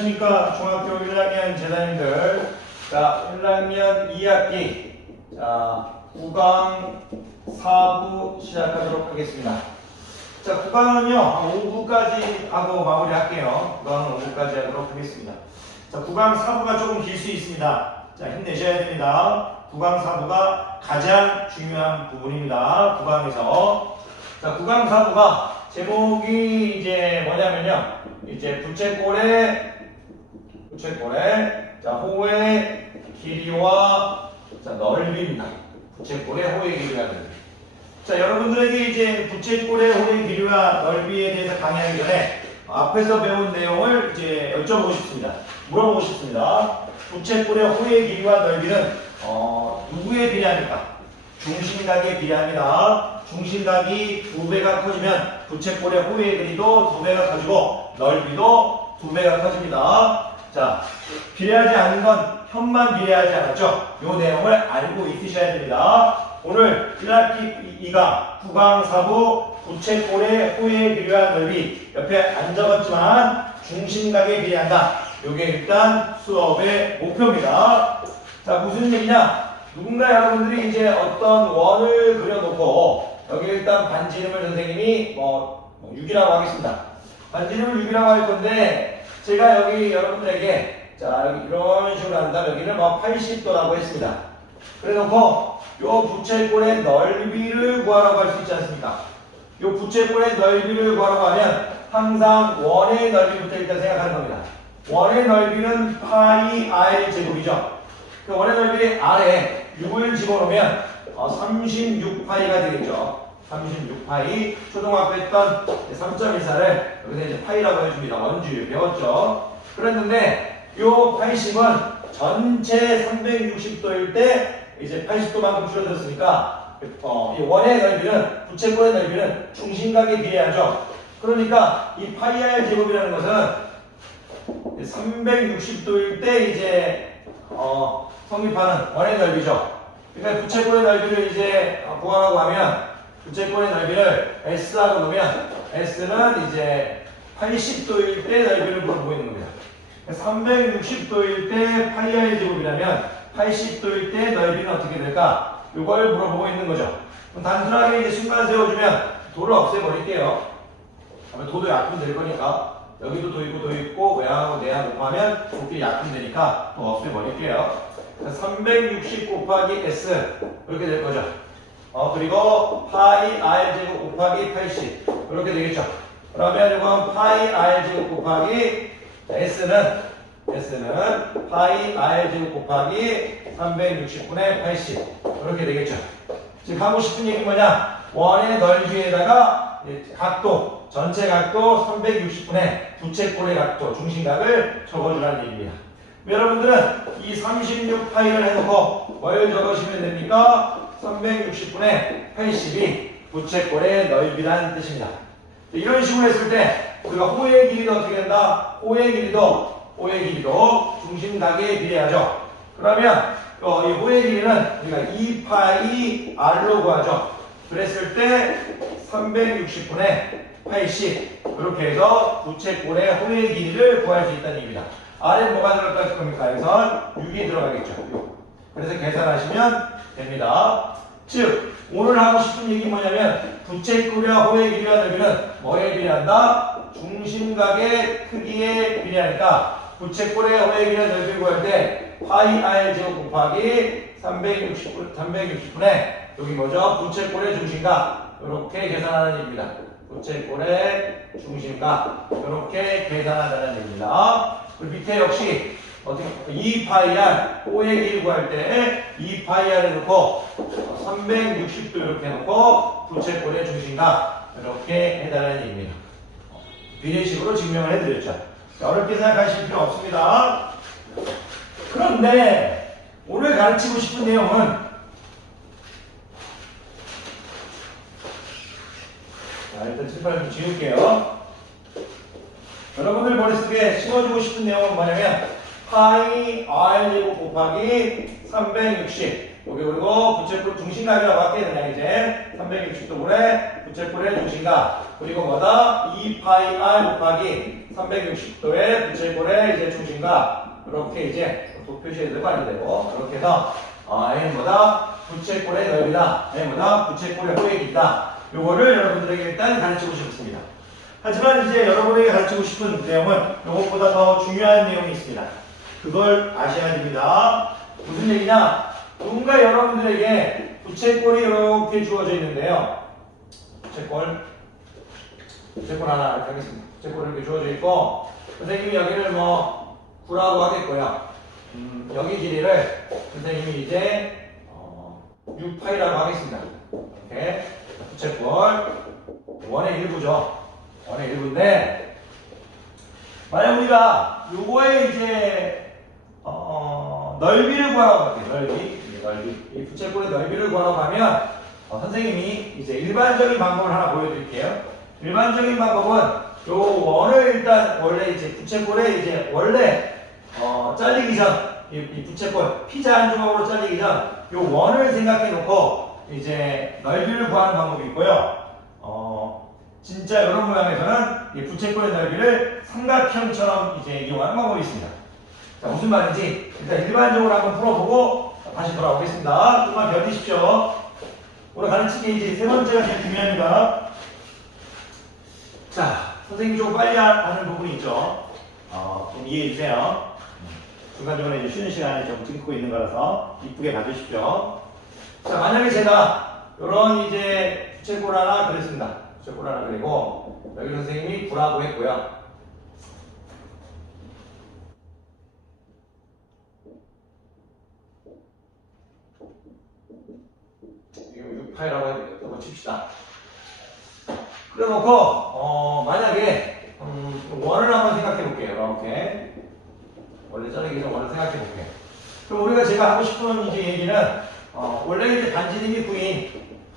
안녕하십니까. 중학교 1학년 재단님들. 자 1학년 2학기. 자 9강 4부 시작하도록 하겠습니다. 자 9강은요 한 5부까지 하고 마무리할게요. 9강은 5부까지 하도록 하겠습니다. 자 9강 4부가 조금 길 수 있습니다. 자 힘내셔야 됩니다. 9강 4부가 가장 중요한 부분입니다. 9강에서. 자 9강 4부가 제목이 이제 뭐냐면요. 이제 부채꼴의 부채꼴의 자 호의 길이와 자 넓이입니다. 부채꼴의 호의 길이와 넓이. 자 여러분들에게 이제 부채꼴의 호의 길이와 넓이에 대해서 강의하기 전에 앞에서 배운 내용을 이제 여쭤보고 싶습니다. 물어보고 싶습니다. 부채꼴의 호의 길이와 넓이는 어, 누구에 비례합니까? 중심각에 비례합니다. 중심각이 두 배가 커지면 부채꼴의 호의 길이도 두 배가 커지고 넓이도 두 배가 커집니다. 자, 비례하지 않는 건 현만 비례하지 않았죠? 이 내용을 알고 있으셔야 됩니다. 오늘 1학기 2강 9강 4부 부채꼴의 호의 비례와 넓이 옆에 안 적었지만 중심각에 비례한다. 이게 일단 수업의 목표입니다. 자, 무슨 얘기냐? 누군가 여러분들이 이제 어떤 원을 그려놓고 여기 일단 반지 이름을 선생님이 뭐, 뭐 6이라고 하겠습니다. 반지 이름을 6이라고 할 건데 제가 여기 여러분들에게 자 이런 식으로 한다 여기는 뭐 80도라고 했습니다. 그래놓고 요 부채꼴의 넓이를 구하라고 할 수 있지 않습니까? 요 부채꼴의 넓이를 구하라고 하면 항상 원의 넓이부터 일단 생각하는 겁니다. 원의 넓이는 파이 r 제곱이죠. 그 원의 넓이 아래 6을 집어넣으면 어, 36파이가 되겠죠. 36파이 초등학교 했던 3.14를 여기서 이제 파이라고 해줍니다. 원주율 배웠죠. 그랬는데 요 80은 전체 360도일 때 이제 80도만큼 줄어들었으니까 어, 이 원의 넓이는 부채꼴의 넓이는 중심각에 비례하죠. 그러니까 이 파이 r 제곱이라는 것은 360도일 때 이제 어, 성립하는 원의 넓이죠. 그러니까 부채꼴의 넓이를 이제 어, 구하라고 하면 부채꼴의 넓이를 S라고 놓으면 S는 이제 80도일 때 넓이를 물어보고 있는 겁니다. 360도일 때 파이아의 제곱이라면 80도일 때 넓이는 어떻게 될까? 이걸 물어보고 있는 거죠. 단순하게 이제 순간 세워주면 도를 없애버릴게요. 도도 약분 될 거니까 여기도 도 있고 도 있고 외항하고 내항 곱하면 도끼리 약분 되니까 도 없애버릴게요. 360 곱하기 S 이렇게 될 거죠. 어 그리고 파이 r 제곱 곱하기 80 이렇게 되겠죠. 그러면 이건 파이 r 제곱 곱하기 S는 S는 파이 r 제곱 곱하기 360분의 80 이렇게 되겠죠. 지금 하고 싶은 얘기 뭐냐? 원의 넓이에다가 각도 전체 각도 360분의 부채꼴의 각도 중심각을 적어주라는 얘기입니다. 여러분들은 이 36파이를 해놓고 뭘 적으시면 됩니까? 360분의 80이 부채꼴의 넓이라는 뜻입니다. 이런 식으로 했을 때 우리가 호의 길이도 어떻게 된다? 호의 길이도 호의 길이도 중심각에 비례하죠. 그러면 어, 이 호의 길이는 우리가 2파이 r로 구하죠. 그랬을 때 360분의 80 이렇게 해서 부채꼴의 호의 길이를 구할 수 있다는 얘기입니다. R에 뭐가 들어갈 겁니까? 여기서 6이 들어가겠죠. 6. 그래서 계산하시면 됩니다. 즉 오늘 하고 싶은 얘기 뭐냐면 부채꼴과 호의 길이와 넓이는 뭐에 비례한다? 중심각의 크기에 비례하니까 부채꼴의 호의 길이와 넓이를 구할 때 파이 r 제곱 곱하기 360분, 360분의 여기 뭐죠? 부채꼴의 중심각 이렇게 계산하는 얘기입니다. 부채꼴의 중심각 이렇게 계산하자는 얘기입니다. 그리고 밑에 역시 어떻게 2파이R O의 길이 구할 때 2파이R을 놓고 360도 이렇게 놓고 부채꼴의 중심각 이렇게 해달라는 얘기입니다. 비례식으로 증명을 해드렸죠. 자, 어렵게 생각하실 필요 없습니다. 그런데 오늘 가르치고 싶은 내용은 자, 일단 칠판을 좀 지울게요. 여러분들 머릿속에 심어주고 싶은 내용은 뭐냐면 파이 r 제곱 곱하기 360 여기 그리고 부채꼴 중심각이라고 할게 그냥 이제. 360도 분의 부채꼴의 중심각. 그리고 뭐다? 2 파이 r 곱하기 360도의 부채꼴의 이제 중심각. 이렇게 이제 또 표시해도 말이 되고. 이렇게 해서 어, A는 뭐다? 부채꼴의 넓이다. A는 뭐다? 부채꼴의 호액이 있다. 요거를 여러분들에게 일단 가르치고 싶습니다. 하지만 이제 여러분에게 가르치고 싶은 내용은 이것보다 더 중요한 내용이 있습니다. 그걸 아셔야 됩니다. 무슨 얘기냐? 누군가 여러분들에게 부채꼴이 이렇게 주어져 있는데요. 부채꼴, 부채꼴 하나 이렇게 하겠습니다. 부채꼴 이렇게 주어져 있고 선생님이 여기를 뭐 9라고 하겠고요. 음, 여기 길이를 선생님이 이제 어, 6파이라고 하겠습니다. 이렇게 부채꼴 원의 일부죠. 원의 일부인데 만약 우리가 요거에 이제 어, 넓이를 구하라고 할게요. 넓이, 이 넓이, 이 부채꼴의 넓이를 구하라고 하면 어, 선생님이 이제 일반적인 방법을 하나 보여드릴게요. 일반적인 방법은 요 원을 일단 원래 이제 부채꼴에 이제 원래 어, 잘리기 전, 이, 이 부채꼴 피자 한 조각으로 잘리기 전 요 원을 생각해 놓고 이제 넓이를 구하는 방법이 있고요. 어, 진짜 이런 모양에서는 이 부채꼴의 넓이를 삼각형처럼 이제 이용하는 방법이 있습니다. 자, 무슨 말인지 일단 일반적으로 한번 풀어보고 다시 돌아오겠습니다. 조금만 견디십시오. 오늘 가르친 게 이제 세 번째가 제일 중요합니다. 자, 선생님이 좀 빨리 하- 하는 부분이 있죠. 어, 좀 이해해 주세요. 중간중간에 이제 쉬는 시간에 좀 찍고 있는 거라서 이쁘게 봐주십시오. 자, 만약에 제가 이런 이제 부채꼴 하나 그렸습니다. 부채꼴 하나 그리고 여기 선생님이 9라고 했고요. 6파이라고 해야 되겠다. 칩시다. 그래 놓고 어, 만약에 음, 원을 한번 생각해 볼게요. 이렇게 원래 자르기 전 원을 생각해 볼게요. 그럼 우리가 제가 하고 싶은 이제 얘기는 어, 원래 이제 반지름이 9인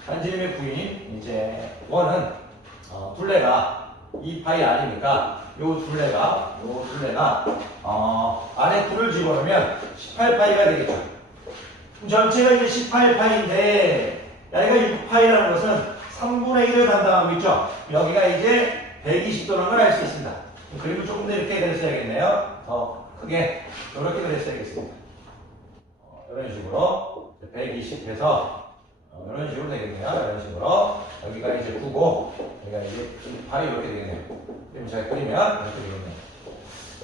반지름이 9인 이제 원은 어, 둘레가 2파이 R이니까 요 둘레가 요 둘레가 어, 안에 9를 집어넣으면 18파이가 되겠죠. 전체가 이제 18파인데 여기가 6파이라는 것은 3분의 1을 담당하고 있죠. 여기가 이제 120도라는 걸 알 수 있습니다. 그림을 조금 더 이렇게 그렸어야겠네요. 더 크게 이렇게 그렸어야겠습니다. 어, 이런 식으로 120해서 어, 이런 식으로 되겠네요. 이런 식으로 여기가 이제 9고 여기가 이제 6파이 이렇게 되겠네요. 그럼 제가 그리면 이렇게 되겠네요.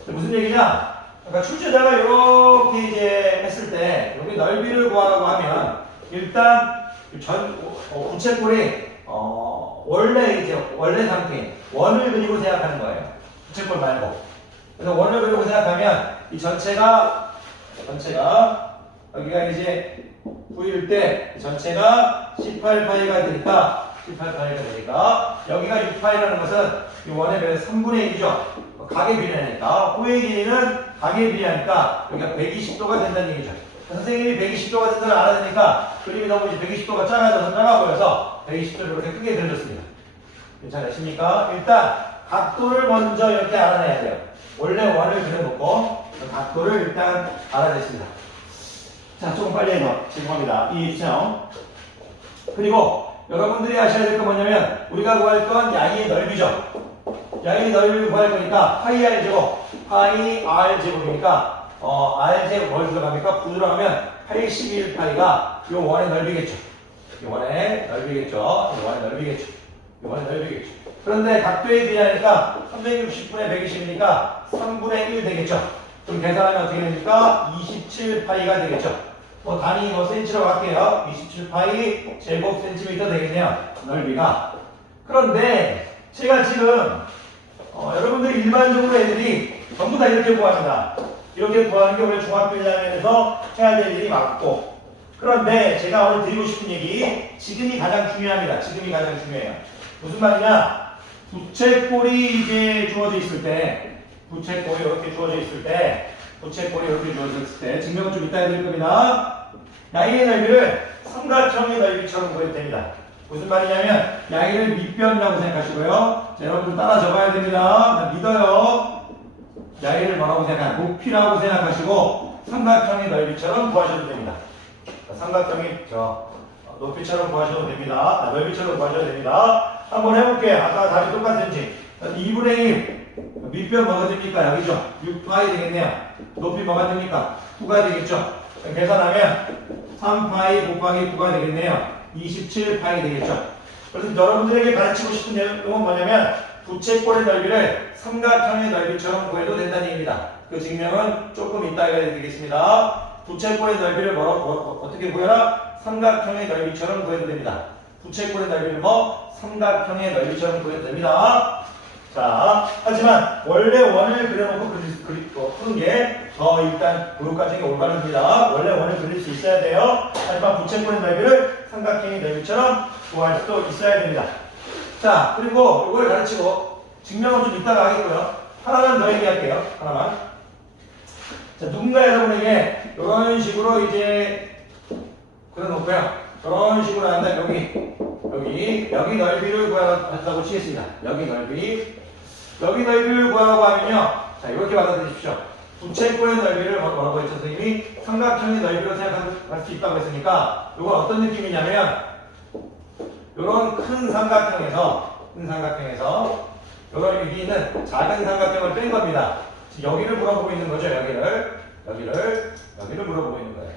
무슨 얘기냐? 그러니까 출제자가 이렇게 이제 했을 때 여기 넓이를 구하라고 하면 일단 전 어, 부채꼴이 어, 원래 이제 원래 상태인 원을 그리고 생각하는 거예요. 부채꼴 말고. 그래서 원을 그리고 생각하면 이 전체가 전체가 여기가 이제 9일 때 전체가 18파이가 되니까 18파이가 되니까 여기가 6파이라는 것은 이 원의 몇 3분의 1이죠. 각의 비례니까 호의 길이는 각의 비례하니까 여기가 120도가 된다는 얘기죠. 선생님이 120도가 된다는 되니까 그림이 너무 이제 120도가 작아져서 작아 보여서 120도를 이렇게 크게 그려줬습니다. 괜찮으십니까? 일단 각도를 먼저 이렇게 알아내야 돼요. 원래 원을 그려놓고 그 각도를 일단 알아냈습니다. 자, 조금 빨리 해서 죄송합니다. 이해해주세요. 그리고 여러분들이 아셔야 될 건 뭐냐면 우리가 구할 건 야의 넓이죠. 야의 넓이를 구할 거니까 파이 r 제곱, 파이 r 제곱이니까 어, r 제곱 뭘 들어갑니까? 9 들어가면 81파이가 요 원의 넓이겠죠. 요 원의 넓이겠죠. 요 원의 넓이겠죠. 요 원의 넓이겠죠. 그런데 각도에 비하니까 360분의 120이니까 3분의 1 되겠죠. 그럼 계산하면 어떻게 됩니까? 27파이가 되겠죠. 뭐 단위 뭐 센치로 갈게요. 27파이 제곱 센티미터 되겠네요. 넓이가. 그런데 제가 지금 어, 여러분들이 일반적으로 애들이 전부 다 이렇게 구합니다. 이렇게 구하는 게 원래 1학년에서 해야 될 일이 맞고 그런데 제가 오늘 드리고 싶은 얘기 지금이 가장 중요합니다. 지금이 가장 중요해요. 무슨 말이냐? 부채꼴이 이제 주어져 있을 때 부채꼴이 이렇게 주어져 있을 때 부채꼴이 이렇게 주어져 있을 때 증명을 좀 이따 해드릴 겁니다. 야의 넓이를 삼각형의 넓이처럼 보여도 됩니다. 무슨 말이냐면 야의를 밑변이라고 생각하시고요. 자, 여러분 따라 적어야 됩니다. 나 믿어요. 야의를 뭐라고 생각? 높이라고 생각하시고 삼각형의 넓이처럼 구하셔도 됩니다. 자, 삼각형이 저 어, 높이처럼 구하셔도 됩니다. 아, 넓이처럼 구하셔도 됩니다. 한번 해볼게요. 아까 답이 똑같은지. 2분의 1 밑변 뭐가 됩니까? 여기죠. 6파이 되겠네요. 높이 뭐가 됩니까? 9가 되겠죠. 자, 계산하면 3파이 곱하기 9가 되겠네요. 27파이 되겠죠. 그래서 여러분들에게 가르치고 싶은 내용은 뭐냐면 부채꼴의 넓이를 삼각형의 넓이처럼 구해도 된다는 얘기입니다. 그 증명은 조금 이따 해드리겠습니다. 부채꼴의 넓이를 뭐라고 뭐, 어떻게 구해라? 삼각형의 넓이처럼 구해도 됩니다. 부채꼴의 넓이를 뭐 삼각형의 넓이처럼 구해도 됩니다. 자, 하지만 원래 원을 그려놓고 그리, 그리, 어, 푸는 게 더 일단 그룹까지는 올바릅니다. 원래 원을 그릴 수 있어야 돼요. 하지만 부채꼴의 넓이를 삼각형의 넓이처럼 구할 수도 있어야 됩니다. 자, 그리고 이걸 가르치고 증명은 좀 이따가 하겠고요. 하나만 더 얘기할게요. 하나만. 자, 누군가 여러분에게 이런 식으로 이제 그려놓고요. 그런 식으로 한다. 여기, 여기, 여기 넓이를 구하라고 치겠습니다. 여기 넓이. 여기 넓이를 구하라고 하면요. 자, 이렇게 받아들이십시오. 부채꼴의 넓이를 뭐- 뭐라고 했죠, 선생님이? 삼각형의 넓이로 생각할 수 있다고 했으니까, 이건 어떤 느낌이냐면, 이런 큰 삼각형에서, 큰 삼각형에서, 이런 여기 있는 작은 삼각형을 뺀 겁니다. 여기를 물어보고 있는 거죠, 여기를. 여기를, 여기를 물어보고 있는 거예요.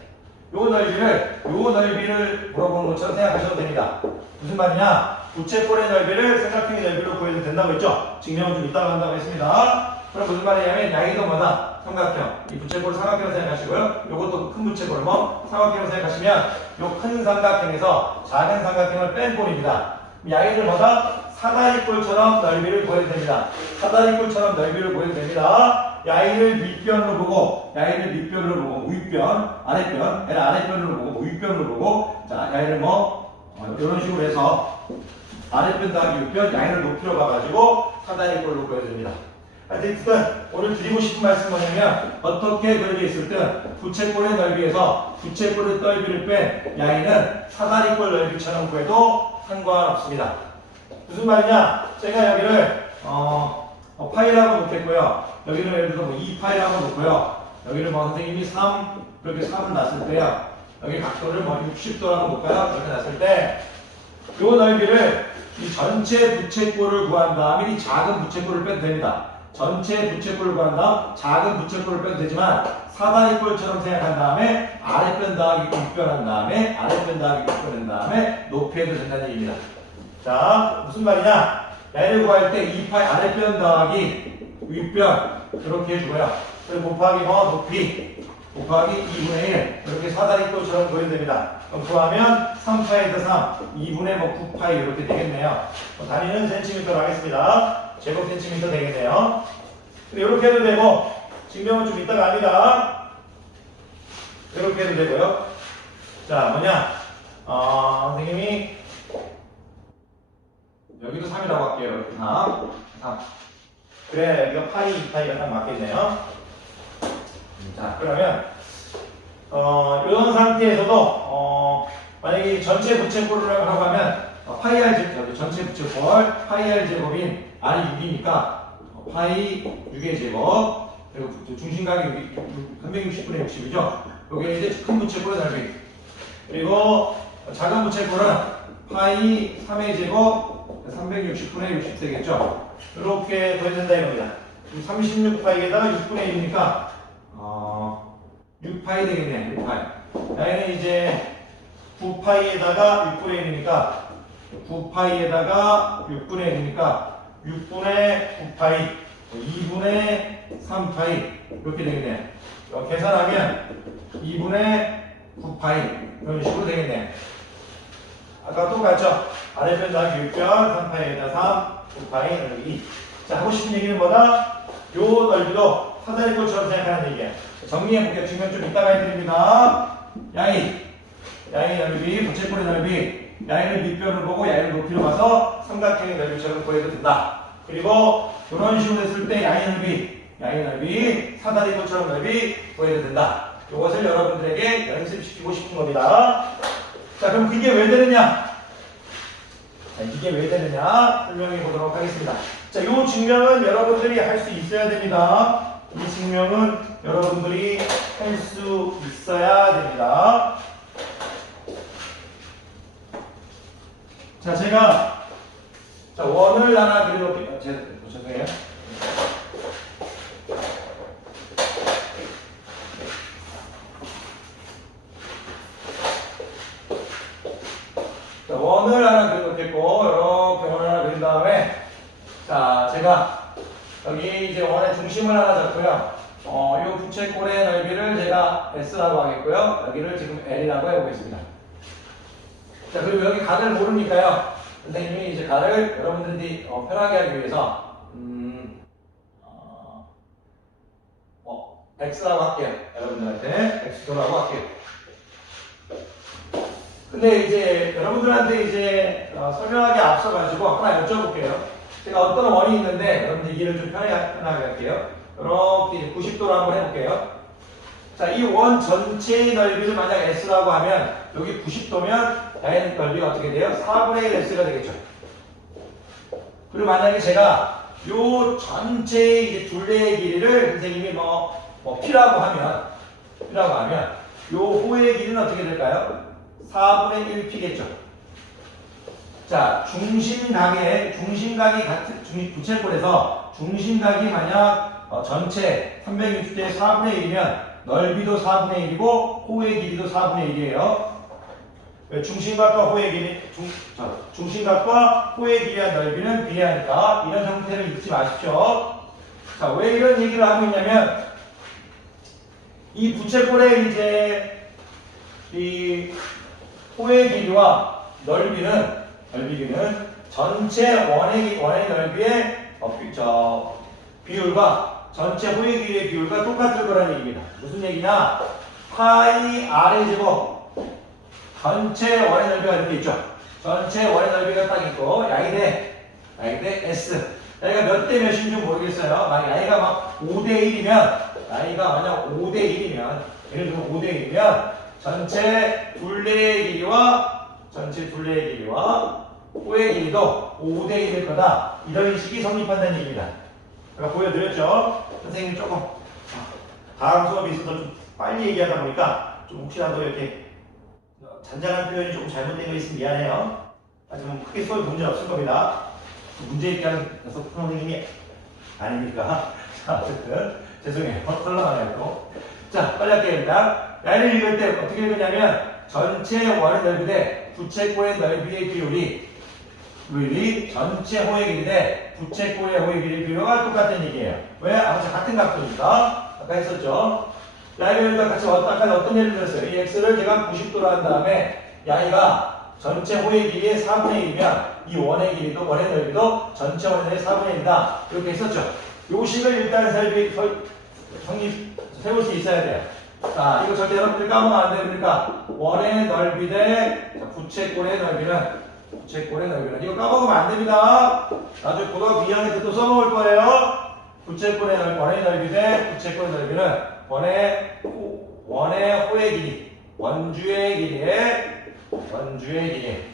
요 넓이를, 요 넓이를 물어보는 것처럼 생각하셔도 됩니다. 무슨 말이냐? 부채꼴의 넓이를 삼각형의 넓이로 구해도 된다고 했죠? 증명은 좀 이따가 한다고 했습니다. 그럼 무슨 말이냐면, 양이도 뭐다? 삼각형. 이 부채꼴 삼각형을 생각하시고요. 요것도 큰 부채꼴 뭐? 삼각형을 생각하시면, 요 큰 삼각형에서 작은 삼각형을 뺀 꼴입니다. 양이를 뭐다? 사다리 꼴처럼 넓이를 구해도 됩니다. 사다리 꼴처럼 넓이를 구해도 됩니다. 야이를 밑변으로 보고, 야이를 밑변으로 보고, 윗변, 아랫변, 얘를 아랫변으로 보고, 윗변으로 보고, 자, 야이를 뭐, 어, 이런 식으로 해서, 아랫변 더하기 윗변, 야이를 높이로 봐가지고, 사다리 꼴로 보여줍니다. 하여튼, 오늘 드리고 싶은 말씀은 뭐냐면, 어떻게 그려져 있을 때, 부채꼴의 넓이에서 부채꼴의 넓이를 뺀 야이는 사다리꼴 넓이처럼 구해도 상관없습니다. 무슨 말이냐? 제가 여기를 어, 어, 파이라고 놓겠고요. 여기를 예를 들어서 뭐 2파이라고 놓고요. 여기를 뭐 선생님이 3 이렇게 3을 놨을 때요. 여기 각도를 뭐 60도라고 놓을까요? 이렇게 놨을 때, 요 넓이를 이 전체 부채꼴을 구한 다음에 이 작은 부채꼴을 빼도 됩니다. 전체 부채꼴을 구한 다음 작은 부채꼴을 빼도 되지만 사다리 꼴처럼 생각한 다음에 아랫변 더하기 윗변한 다음에 아랫변 더하기 윗변한 다음에 높이 해도 된다는 얘기입니다. 자, 무슨 말이냐? 야를 구할 때 2파이 아랫변 더하기 윗변 이렇게 해주고요. 그리고 곱하기 뭐 높이 곱하기 2분의 1 이렇게 사다리꼴처럼 보여도 됩니다. 그럼 구하면 3파이에서 3, 2분의 뭐 9파이 이렇게 되겠네요. 뭐 단위는 센티미터로 하겠습니다. 제곱 센티미터 되겠네요. 근데 이렇게 해도 되고 증명은 좀 이따가 합니다. 이렇게 해도 되고요. 자, 뭐냐? 어, 선생님이 여기도 3이라고 할게요. 이렇게 3. 3. 그래, 여기가 파이, 파이가 딱 맞겠네요. 자, 그러면, 어, 이런 상태에서도, 어, 만약에 이 전체 부채꼴을 하고 하면, 어, 파이 r 제곱, 전체 부채꼴, 파이 r 제곱인 R이 6이니까, 어, 파이 6의 제곱, 그리고 부- 중심각이 여기 360분의 60이죠? 여기 이제 큰 부채꼴의 넓이. 그리고 작은 부채꼴은 파이 3의 제곱 360분의 60 되겠죠? 이렇게 더해진다 이겁니다. 36파이에다가 6분의 1이니까 어, 6파이 되겠네 6파이. 얘는 이제 9파이에다가 6분의 1이니까 9파이에다가 6분의 1이니까 6분의 9파이 2분의 3파이 이렇게 되겠네. 요 계산하면 2분의 9파이 이런 식으로 되겠네. 아까 똑같죠? 아랫변 더하기 6변, 3파이에다 3, 9파이, 여기 2. 자, 하고 싶은 얘기는 뭐다? 요 넓이도 사다리꼴처럼 생각하는 얘기야. 정리해볼게요. 증명 좀 이따가 해드립니다. 야이. 야이 넓이, 부채꼴의 넓이. 야이를 밑변을 보고 야이를 높이로 봐서 삼각형의 넓이처럼 구해도 된다. 그리고 이런 식으로 했을 때 야이 넓이, 야이 넓이, 사다리꼴처럼 넓이 구해도 된다. 이것을 여러분들에게 연습시키고 싶은 겁니다. 자, 그럼 그게 왜 되느냐? 자, 이게 왜 되느냐? 설명해 보도록 하겠습니다. 자, 이 증명은 여러분들이 할 수 있어야 됩니다. 이 증명은 여러분들이 할 수 있어야 됩니다. 자, 제가 자, 원을 하나 그려볼게요. 제, 죄송해요. 자, 원을 하나 그려놓겠고, 이렇게 원을 하나 그린 다음에, 자, 제가 여기 이제 원의 중심을 하나 잡고요. 어, 이 부채꼴의 넓이를 제가 S라고 하겠고요. 여기를 지금 L이라고 해보겠습니다. 자, 그리고 여기 각을 모르니까요. 선생님이 이제 각을 여러분들이 어, 편하게 하기 위해서, 음, 어, 어, X라고 할게요. 여러분들한테 X라고 할게요. 근데 이제 여러분들한테 이제 어, 설명하기 앞서가지고 하나 여쭤볼게요. 제가 어떤 원이 있는데 여러분들 이해를 좀 편하게, 편하게 할게요. 이렇게 90도로 한번 해볼게요. 자, 이 원 전체의 넓이를 만약 S라고 하면 여기 90도면 야의 넓이가 어떻게 돼요? 4분의 1 S가 되겠죠. 그리고 만약에 제가 요 전체의 이제 둘레의 길이를 선생님이 뭐, 뭐 P라고 하면 P라고 하면 요 호의 길이는 어떻게 될까요? 4분의 1P겠죠. 자, 중심각의 중심각이 같은 중 부채꼴에서 중심각이 만약 어, 전체 360대 4분의 1이면 넓이도 4분의 1이고 호의 길이도 4분의 1이에요. 중심각과 호의 길이 중, 자, 중심각과 호의 길이의 넓이는 비례하니까 이런 형태를 잊지 마십시오. 자, 왜 이런 얘기를 하고 있냐면 이 부채꼴의 이제 이 호의 길이와 넓이는 넓이는 전체 원의 기- 원의 넓이의 어, 비, 저, 비율과 전체 호의 길이의 비율과 똑같을 거라는 얘기입니다. 무슨 얘기냐? 파이 r의 제곱 전체 원의 넓이가 이렇게 있죠. 전체 원의 넓이가 딱 있고 양이 대 양이 대 s 여기가 몇 대 몇인지 모르겠어요. 만약 양이가 막 5대 1이면 양이가 만약 5대 1이면 예를 들면 5대 1이면 전체 둘레의 길이와 전체 둘레의 길이와 호의 길이도 5대 1일 거다. 이런 식이 성립한다는 얘기입니다. 제가 보여드렸죠? 선생님이 조금 다음 수업이 있어서 좀 빨리 얘기하다 보니까 좀 혹시라도 이렇게 잔잔한 표현이 조금 잘못된 거 있으면 미안해요. 하지만 크게 수업에 문제 없을 겁니다. 문제 있게 하는 녀석 선생님이 아닙니까? 자, 어쨌든 죄송해요. 헐렁하네요 또. 자, 빨리 할게요. 야를 읽을 때 어떻게 읽으냐면 전체 원의 넓이 대 부채꼴의 넓이의 비율이 비율이 전체 호의 길이 대 부채꼴의 호의 길이 비율과 똑같은 얘기예요. 왜? 아버지 같은 각도니까. 아까 했었죠. 야이가 같이 어떤, 아까 어떤 예를 들었어요. 이 x를 제가 90도로 한 다음에 야이가 전체 호의 길이의 4분의 1이면 이 원의 길이도 원의 넓이도 전체 원의 넓이 4분의 1이다. 이렇게 했었죠. 요 식을 일단 설비, 설, 성립, 세울 수 있어야 돼요. 자, 이거 절대 여러분들 까먹으면 안 돼요. 그러니까 원의 넓이 대 자, 부채꼴의 넓이는 부채꼴의 넓이는 이거 까먹으면 안 됩니다. 나중에 고등학교 2학년 때 또 써먹을 거예요. 부채꼴의 넓이, 원의 넓이 대 부채꼴의 넓이는 원의 호, 원의 호의 길이, 원주의 길이의 원주의 길이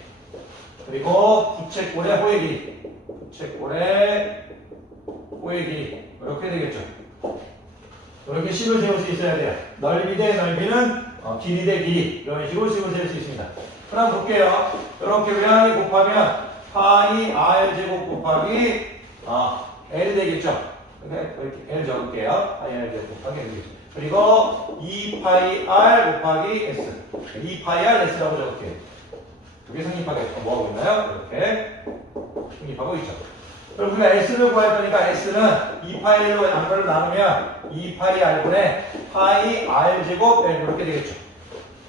그리고 부채꼴의 호의 길이, 부채꼴의 호의 길이 이렇게 되겠죠. 이렇게 식을 세울 수 있어야 돼요. 넓이 대 넓이는 어, 길이 대 길이 이런 식으로 식을 세울 수 있습니다. 그럼 볼게요. 이렇게 외항이 곱하면 파이 r 제곱 곱하기 어, l 되겠죠. 근데 이렇게 l 적을게요. 파이 r 제곱 곱하기 l 되겠죠. 그리고 2파이 r 곱하기 s 2파이 r s라고 적을게요. 두개 성립하겠죠. 뭐 하고 있나요? 이렇게 성립하고 있죠. 그럼 우리가 S를 구할 거니까 S는 2파이로 양변을 나누면 2파이 R분의 파이 R 제곱 L 이렇게 되겠죠.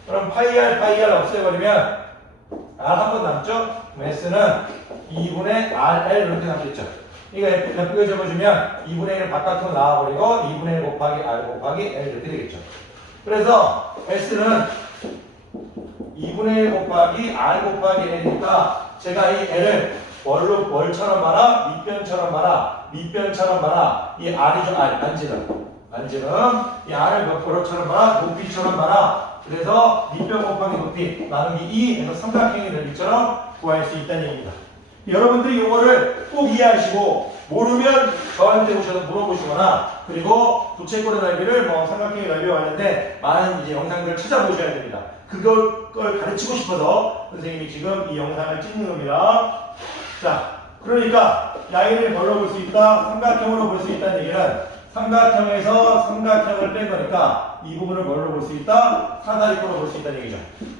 그럼 파이 R, 파이 R 없애버리면 R 한 번 남죠? 그럼 S는 2분의 RL 이렇게 남겠죠. 이거 F가 적어주면 2분의 1을 바깥으로 나와버리고 2분의 1 곱하기 R 곱하기 L 이렇게 되겠죠. 그래서 S는 2분의 1 곱하기 R 곱하기 L이니까 제가 이 L을 월로 월처럼 봐라, 밑변처럼 봐라, 밑변처럼 봐라. 이 R이죠, R, 안지름. 안지름. 이 R을 몇 보로처럼 봐라, 높이처럼 봐라. 그래서 밑변 곱하기 높이 나누기 2에서 삼각형의 넓이처럼 구할 수 있다는 얘기입니다. 여러분들이 이거를 꼭 이해하시고 모르면 저한테 오셔서 물어보시거나 그리고 부채꼴의 넓이를 뭐 삼각형의 넓이와 관련된 많은 이제 영상들을 찾아보셔야 됩니다. 그걸 걸 가르치고 싶어서 선생님이 지금 이 영상을 찍는 겁니다. 자, 그러니까 야이를 걸러 볼 수 있다, 삼각형으로 볼 수 있다는 얘기는 삼각형에서 삼각형을 뺀 거니까 이 부분을 뭘로 볼 수 있다? 사다리꼴로 볼 수 있다는 얘기죠.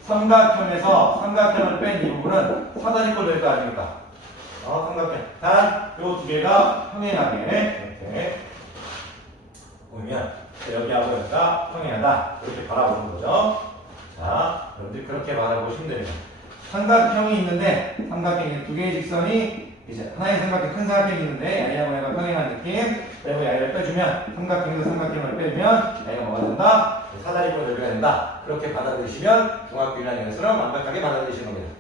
삼각형에서 삼각형을 뺀 이 부분은 사다리꼴 될거 아닙니까? 어, 삼각형. 단, 요두 개가 평행하게 이렇게 보면 여기하고 여기가 평행하다. 이렇게 바라보는 거죠. 자, 여러분들 그렇게 바라보시면 됩니다. 삼각형이 있는데 삼각형이 두 개의 직선이 이제 하나의 삼각형 큰 삼각형이 있는데 야이하고 야가 평행한 느낌 그리고 야이를 빼주면 삼각형에서 삼각형을 빼주면 야이가 뭐가 된다? 사다리꼴 넓이가 된다 그렇게 받아들이시면 중학교 1학년에서는 완벽하게 받아들이시는 겁니다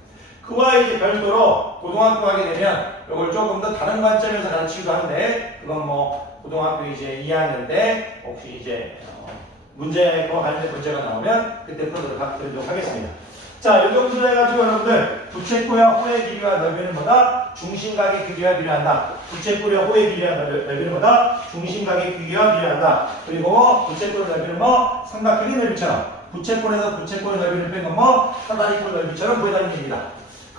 그와 이제 별도로 고등학교 하게 되면 이걸 조금 더 다른 관점에서 가르치기도 하는데 그건 뭐 고등학교 이제 2학년 때 혹시 이제 어, 문제와 관련된 문제가 나오면 그때 풀어드리도록 하겠습니다. 자, 이 정도 해가지고 여러분들 부채꼴과 호의 길이와 넓이는 뭐다? 중심각의 길이와 비례한다. 부채꼴과 호의 길이와 넓- 넓이는 뭐다? 중심각의 길이와 비례한다. 그리고 부채꼴 넓이는 뭐? 삼각형의 넓이처럼. 부채꼴에서 부채꼴 넓이를 뺀 건 뭐? 사다리꼴 넓이처럼 보여다니는 얘기다.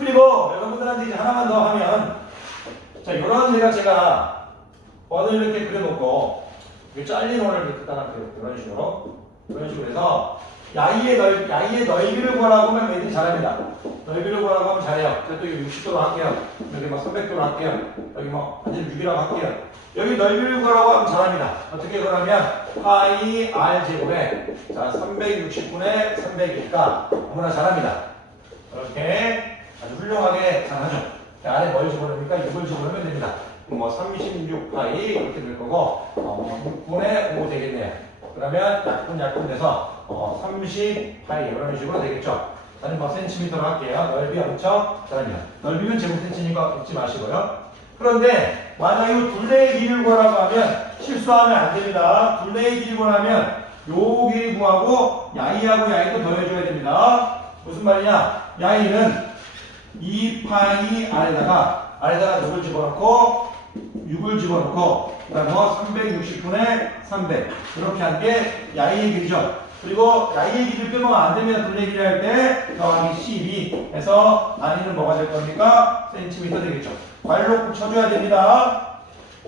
그리고 여러분들한테 이제 하나만 더 하면 자, 이런 데가 제가 원을 이렇게 그려놓고 이렇게 잘린 원을 이렇게 따라 이런 식으로 이런 식으로 해서 야이의 넓 야이의 넓이를 구하라고 하면 애들이 잘합니다. 넓이를 구하라고 하면 잘해요. 제가 또 이거 60도로 할게요. 여기 막 300도로 할게요. 여기 뭐 완전 6이라고 할게요. 여기 넓이를 구하라고 하면 잘합니다. 어떻게 구하면 파이 r 제곱에 자 360분의 300이니까 너무나 잘합니다. 이렇게 아주 훌륭하게 잘하죠. 자, 안에 뭘 집어넣습니까? 6을 집어넣으면 됩니다. 뭐 36파이 이렇게 될 거고 어, 6분의 5 되겠네요. 그러면 약분 약분 돼서 어, 30파이 이런 식으로 되겠죠. 저는 뭐 센티미터로 할게요. 넓이 엄청 잘합니다. 넓이면 제곱센치니까 잊지 마시고요. 그런데 만약 이 둘레의 길이를 구하라고 하면 실수하면 안 됩니다. 둘레의 길이 구하면 요 길이 구하고 야이하고 야이도 더해줘야 됩니다. 무슨 말이냐? 야이는 2파이 아래다가 아래다가 누굴 집어넣고 6을 집어넣고 그다음 뭐 360분의 300 이렇게 한 게 야이의 길이죠. 그리고 야이의 길이를 빼면 안 됩니다. 둘레 길이 할때 더하기 12에서 단위는 뭐가 될 겁니까? 센티미터 되겠죠. 괄로 꼭 쳐줘야 됩니다.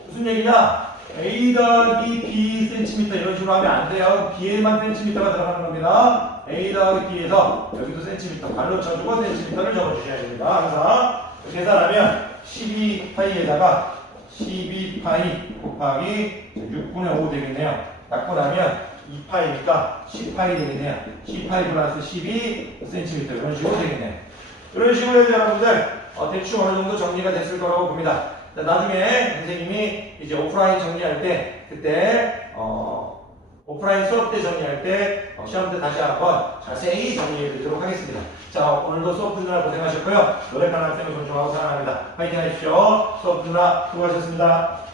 무슨 얘기냐? A 더하기 B 센티미터 이런 식으로 하면 안 돼요. B에만 센티미터가 들어가는 겁니다. A 더하기 B에서 여기도 센티미터 발로 쳐주고 센티미터를 적어주셔야 됩니다. 항상 계산하면 12파이에다가 12파이 곱하기 6분의 5 되겠네요. 약분하면 2파이니까 10파이 되겠네요. 10파이 플러스 12cm 이런 식으로 되겠네요. 이런 식으로 해서 여러분들 어, 대충 어느 정도 정리가 됐을 거라고 봅니다. 자, 나중에 선생님이 이제 오프라인 정리할 때 그때 어, 오프라인 수업 때 정리할 때 어, 시험 때 다시 한번 자세히 정리해 드리도록 하겠습니다. 자 오늘도 수업 듣느라 고생하셨고요. 노력하는 학생을 존중하고 사랑합니다. 파이팅 하십시오. 수업 듣느라 수고하셨습니다.